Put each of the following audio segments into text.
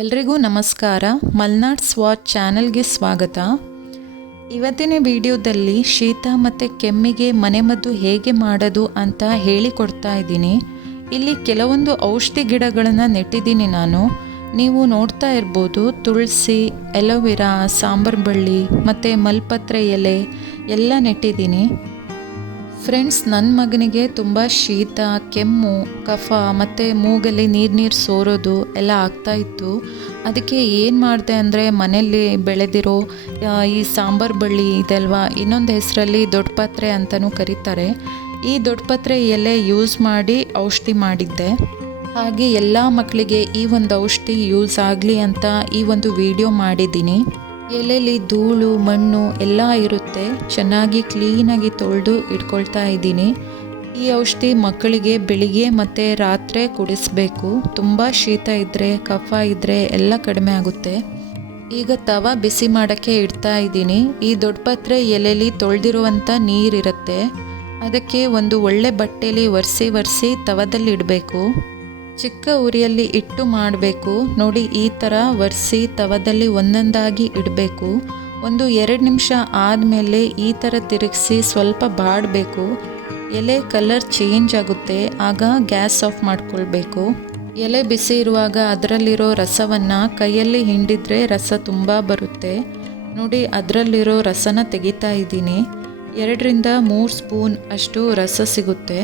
ಎಲ್ರಿಗೂ ನಮಸ್ಕಾರ. ಮಲ್ನಾಡ್ ಸ್ವಾಚ್ ಚಾನಲ್ಗೆ ಸ್ವಾಗತ. ಇವತ್ತಿನ ವಿಡಿಯೋದಲ್ಲಿ ಶೀತ ಮತ್ತು ಕೆಮ್ಮಿಗೆ ಮನೆಮದ್ದು ಹೇಗೆ ಮಾಡೋದು ಅಂತ ಹೇಳಿಕೊಡ್ತಾ ಇದ್ದೀನಿ. ಇಲ್ಲಿ ಕೆಲವೊಂದು ಔಷಧಿ ಗಿಡಗಳನ್ನು ನೆಟ್ಟಿದ್ದೀನಿ ನಾನು. ನೀವು ನೋಡ್ತಾ ಇರ್ಬೋದು ತುಳಸಿ ಎಲೋವೆರಾ ಸಾಂಬಾರು ಬಳ್ಳಿ ಮತ್ತು ಮಲ್ಪತ್ರೆ ಎಲೆ ಎಲ್ಲ ನೆಟ್ಟಿದ್ದೀನಿ. ಫ್ರೆಂಡ್ಸ್ ನನ್ನ ಮಗನಿಗೆ ತುಂಬ ಶೀತ, ಕೆಮ್ಮು, ಕಫ ಮತ್ತು ಮೂಗಲ್ಲಿ ನೀರು ನೀರು ಸೋರೋದು ಎಲ್ಲ ಆಗ್ತಾ ಇತ್ತು. ಅದಕ್ಕೆ ಏನು ಮಾಡಿದೆ ಅಂದರೆ ಮನೆಯಲ್ಲಿ ಬೆಳೆದಿರೋ ಈ ಸಾಂಬಾರು ಬಳ್ಳಿ ಇದಲ್ವಾ, ಇನ್ನೊಂದು ಹೆಸರಲ್ಲಿ ದೊಡ್ಡ ಪಾತ್ರೆ ಅಂತಲೂ ಕರೀತಾರೆ. ಈ ದೊಡ್ಡ ಪತ್ರೆ ಎಲೆ ಯೂಸ್ ಮಾಡಿ ಔಷಧಿ ಮಾಡಿದ್ದೆ. ಹಾಗೆ ಎಲ್ಲ ಮಕ್ಕಳಿಗೆ ಈ ಒಂದು ಔಷಧಿ ಯೂಸ್ ಆಗಲಿ ಅಂತ ಈ ಒಂದು ವಿಡಿಯೋ ಮಾಡಿದ್ದೀನಿ. ಎಲೆಲಿ ಧೂಳು, ಮಣ್ಣು ಎಲ್ಲ ಇರುತ್ತೆ. ಚೆನ್ನಾಗಿ ಕ್ಲೀನಾಗಿ ತೊಳೆದು ಇಟ್ಕೊಳ್ತಾ ಇದ್ದೀನಿ. ಈ ಔಷಧಿ ಮಕ್ಕಳಿಗೆ ಬೆಳಿಗ್ಗೆ ಮತ್ತು ರಾತ್ರಿ ಕುಡಿಸ್ಬೇಕು. ತುಂಬ ಶೀತ ಇದ್ದರೆ ಕಫ ಇದ್ದರೆ ಎಲ್ಲ ಕಡಿಮೆ ಆಗುತ್ತೆ. ಈಗ ತವ ಬಿಸಿ ಮಾಡೋಕ್ಕೆ ಇಡ್ತಾ ಇದ್ದೀನಿ. ಈ ದೊಡ್ಡಪತ್ರೆ ಎಲೆಲಿ ತೊಳೆದಿರುವಂಥ ನೀರಿರುತ್ತೆ. ಅದಕ್ಕೆ ಒಂದು ಒಳ್ಳೆ ಬಟ್ಟೆಲಿ ಒರೆಸಿ ಒರೆಸಿ ತವದಲ್ಲಿ ಇಡಬೇಕು. ಚಿಕ್ಕ ಉರಿಯಲ್ಲಿ ಇಟ್ಟು ಮಾಡಬೇಕು. ನೋಡಿ, ಈ ಥರ ಒರೆಸಿ ತವದಲ್ಲಿ ಒಂದೊಂದಾಗಿ ಇಡಬೇಕು. ಒಂದು ಎರಡು ನಿಮಿಷ ಆದಮೇಲೆ ಈ ಥರ ತಿರುಗಿಸಿ ಸ್ವಲ್ಪ ಬಾಡಬೇಕು. ಎಲೆ ಕಲರ್ ಚೇಂಜ್ ಆಗುತ್ತೆ, ಆಗ ಗ್ಯಾಸ್ ಆಫ್ ಮಾಡ್ಕೊಳ್ಬೇಕು. ಎಲೆ ಬಿಸಿ ಇರುವಾಗ ಅದರಲ್ಲಿರೋ ರಸವನ್ನು ಕೈಯಲ್ಲಿ ಹಿಂಡಿದ್ರೆ ರಸ ತುಂಬ ಬರುತ್ತೆ. ನೋಡಿ, ಅದರಲ್ಲಿರೋ ರಸನ ತೆಗಿತಾ ಇದ್ದೀನಿ. ಎರಡರಿಂದ ಮೂರು ಸ್ಪೂನ್ ಅಷ್ಟು ರಸ ಸಿಗುತ್ತೆ.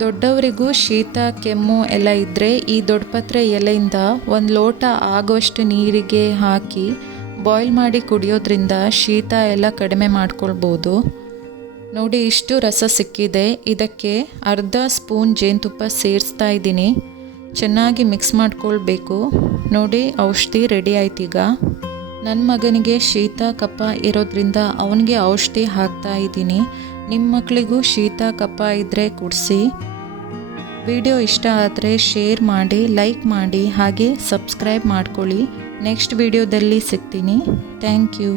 ದೊಡ್ಡವರಿಗೂ ಶೀತ, ಕೆಮ್ಮು ಎಲ್ಲ ಇದ್ದರೆ ಈ ದೊಡ್ಡಪತ್ರೆ ಎಲೆಯಿಂದ ಒಂದು ಲೋಟ ಆಗುವಷ್ಟು ನೀರಿಗೆ ಹಾಕಿ ಬಾಯ್ಲ್ ಮಾಡಿ ಕುಡಿಯೋದ್ರಿಂದ ಶೀತ ಎಲ್ಲ ಕಡಿಮೆ ಮಾಡ್ಕೊಳ್ಬೋದು. ನೋಡಿ, ಇಷ್ಟು ರಸ ಸಿಕ್ಕಿದೆ. ಇದಕ್ಕೆ ಅರ್ಧ ಸ್ಪೂನ್ ಜೇನುತುಪ್ಪ ಸೇರಿಸ್ತಾ ಇದ್ದೀನಿ. ಚೆನ್ನಾಗಿ ಮಿಕ್ಸ್ ಮಾಡ್ಕೊಳ್ಬೇಕು. ನೋಡಿ, ಔಷಧಿ ರೆಡಿ ಆಯ್ತೀಗ. ನನ್ನ ಮಗನಿಗೆ ಶೀತ ಕಫ ಇರೋದ್ರಿಂದ ಅವನಿಗೆ ಔಷಧಿ ಹಾಕ್ತಾ ಇದ್ದೀನಿ. ನಿಮ್ಮ ಮಕ್ಕಳಿಗೂ ಶೀತ ಕಫ ಇದ್ದರೆ ಕೊಡಿಸಿ. ವಿಡಿಯೋ ಇಷ್ಟ ಆದರೆ ಶೇರ್ ಮಾಡಿ, ಲೈಕ್ ಮಾಡಿ, ಹಾಗೆ ಸಬ್ಸ್ಕ್ರೈಬ್ ಮಾಡ್ಕೊಳ್ಳಿ. ನೆಕ್ಸ್ಟ್ ವಿಡಿಯೋದಲ್ಲಿ ಸಿಗ್ತೀನಿ. Thank you.